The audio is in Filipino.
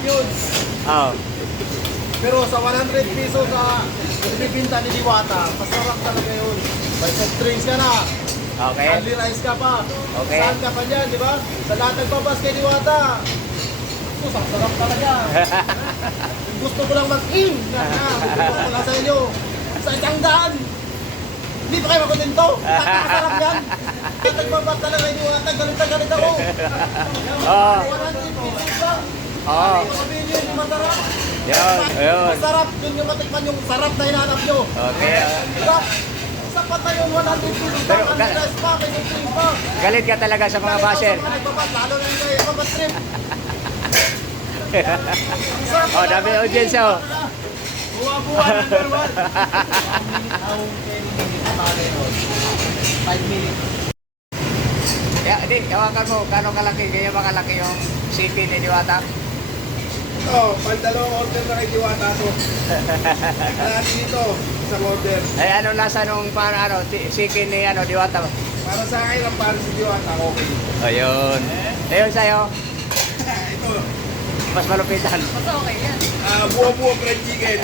Huge. Oh. Pero sa 100 pesos sa binibinta ni Diwata, masarap talaga yun. May soft drinks ka na. Okay. Only rice ka pa. Okay. Saan ka pa dyan, di ba? Sa lahat nagbabas kay Diwata. Sarap talaga. Gusto ko lang mag-in. Gusto ko lang sa inyo. Sa isang daan. Hindi pa kayo makontento. Nakakasarap yan. Nagbabas talaga kay Diwata. Galit na galit ako. Oh. 100 pesos lang. Oh. Sabihin nyo yung masarap. Yun, ayun. Masarap. Yun yung matikman yung sarap na hinahanap nyo. Okay. Sarap. Sapat na yung 100 pesos Pero, lang. Ang rice pa, may soft drinks pa. Galit ka talaga sa mga basher. Lalo na yung mga trip. Oh, dami audience oh. Buwa-buwa number 1. 5 minutes. Ya, di, tawagan mo, gano'ng kalaki, kaya mga kalaki yung CP ni Diwata. Ito, pandalawang order na kay Diwata to. Natin dito, isang order. Ay, anong lasa nung para CP ni Diwata? Para sa akin, ang para si Diwata, okay. Ayun. Ayun sa'yo, Ito, mas malupitan. buwa-buwa fried chicken.